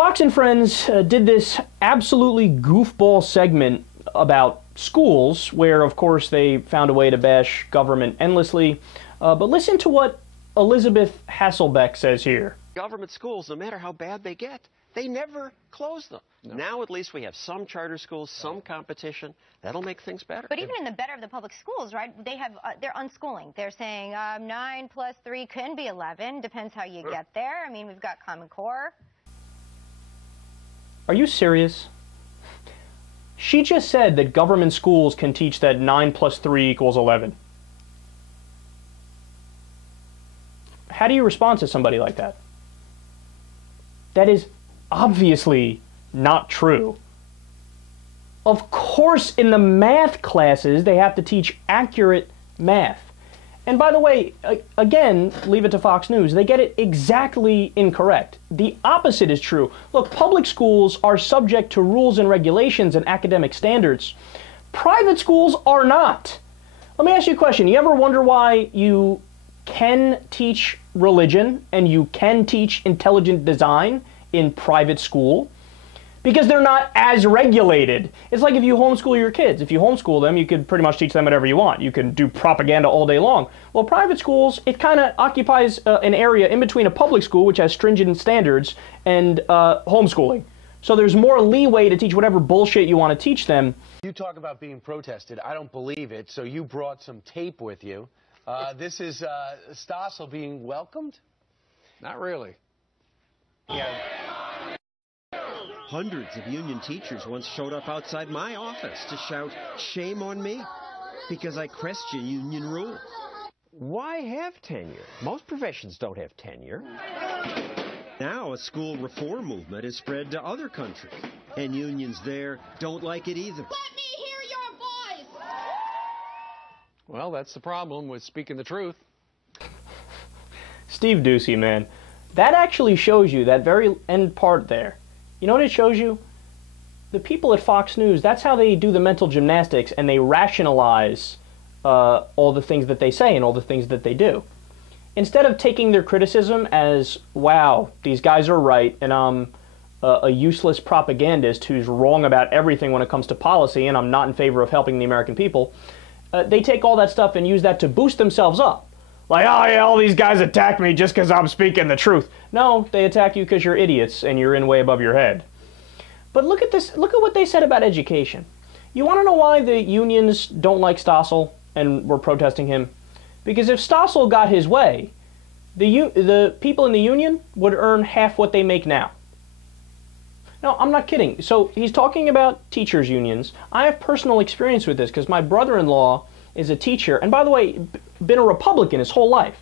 Fox and Friends did this absolutely goofball segment about schools, where, of course, they found a way to bash government endlessly. But listen to what Elizabeth Hasselbeck says here. Government schools, no matter how bad they get, they never close them. No. Now at least we have some charter schools, some competition. That'll make things better. But even in the better of the public schools, right, they have, they're unschooling. They're saying 9 plus 3 can be 11, depends how you get there. I mean, we've got Common Core. Are you serious? She just said that government schools can teach that 9 plus 3 equals 11. How do you respond to somebody like that? That is obviously not true. Of course, in the math classes, they have to teach accurate math. And by the way, again, leave it to Fox News, they get it exactly incorrect. The opposite is true. Look, public schools are subject to rules and regulations and academic standards. Private schools are not. Let me ask you a question. You ever wonder why you can teach religion and you can teach intelligent design in private school? Because they're not as regulated. It's like if you homeschool your kids. If you homeschool them, you could pretty much teach them whatever you want. You can do propaganda all day long. Well, private schools, it kind of occupies an area in between a public school, which has stringent standards, and homeschooling. So there's more leeway to teach whatever bullshit you want to teach them. You talk about being protested. I don't believe it, so you brought some tape with you. This is Stossel being welcomed? Not really. Yeah. Hundreds of union teachers once showed up outside my office to shout, "Shame on me," because I question union rule. Why have tenure? Most professions don't have tenure. Now a school reform movement has spread to other countries, and unions there don't like it either. Let me hear your voice! Well, that's the problem with speaking the truth. Steve Doocy, man. That actually shows you, that very end part there. You know what it shows you? The people at Fox News, that's how they do the mental gymnastics, and they rationalize all the things that they say and all the things that they do. Instead of taking their criticism as, wow, these guys are right, and I'm a useless propagandist who's wrong about everything when it comes to policy, and I'm not in favor of helping the American people, they take all that stuff and use that to boost themselves up. Like, oh yeah, all these guys attack me just because I'm speaking the truth. No, they attack you because you're idiots and you're in way above your head. But look at this, look at what they said about education. You want to know why the unions don't like Stossel and were protesting him? Because if Stossel got his way, the people in the union would earn half what they make now. No, I'm not kidding. So he's talking about teachers' unions. I have personal experience with this because my brother-in-law is a teacher, and by the way, been a Republican his whole life.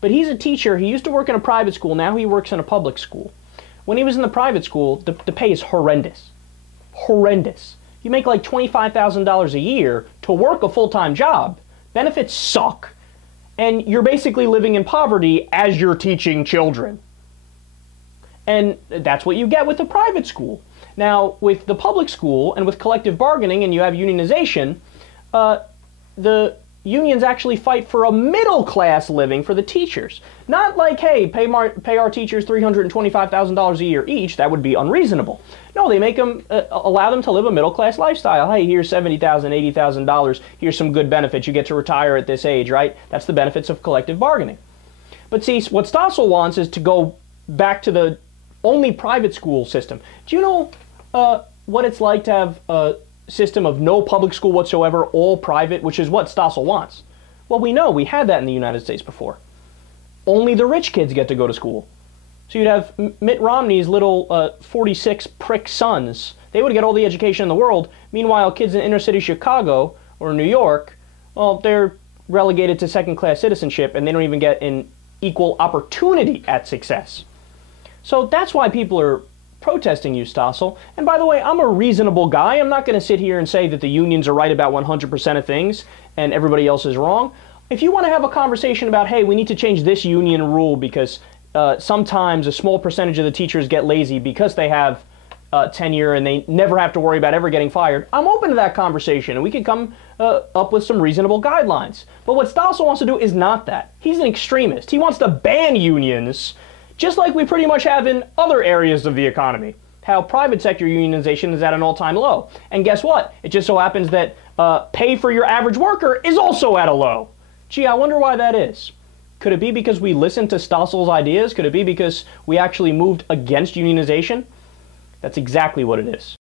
But he's a teacher. He used to work in a private school. Now he works in a public school. When he was in the private school, the pay is horrendous. Horrendous. You make like $25,000 a year to work a full-time job. Benefits suck. And you're basically living in poverty as you're teaching children. And that's what you get with the private school. Now, with the public school and with collective bargaining and you have unionization, the unions actually fight for a middle-class living for the teachers. Not like, hey, pay our teachers $325,000 a year each. That would be unreasonable. No, they make them, allow them to live a middle-class lifestyle. Hey, here's $70,000, $80,000. Here's some good benefits. You get to retire at this age, right? That's the benefits of collective bargaining. But see, what Stossel wants is to go back to the only private school system. Do you know what it's like to have a system of no public school whatsoever, all private, which is what Stossel wants? Well, we know we had that in the United States before. Only the rich kids get to go to school. So you'd have Mitt Romney's little 46 prick sons. They would get all the education in the world. Meanwhile, kids in inner city Chicago or New York, well, they're relegated to second-class citizenship and they don't even get an equal opportunity at success. So that's why people are protesting you, Stossel. And by the way, I'm a reasonable guy. I'm not going to sit here and say that the unions are right about 100% of things and everybody else is wrong. If you want to have a conversation about, hey, we need to change this union rule because sometimes a small percentage of the teachers get lazy because they have tenure and they never have to worry about ever getting fired, I'm open to that conversation and we can come up with some reasonable guidelines. But what Stossel wants to do is not that. He's an extremist. He wants to ban unions Just like we pretty much have in other areas of the economy. How private sector unionization is at an all-time low. And guess what? It just so happens that pay for your average worker is also at a low. Gee, I wonder why that is. Could it be because we listened to Stossel's ideas? Could it be because we actually moved against unionization? That's exactly what it is.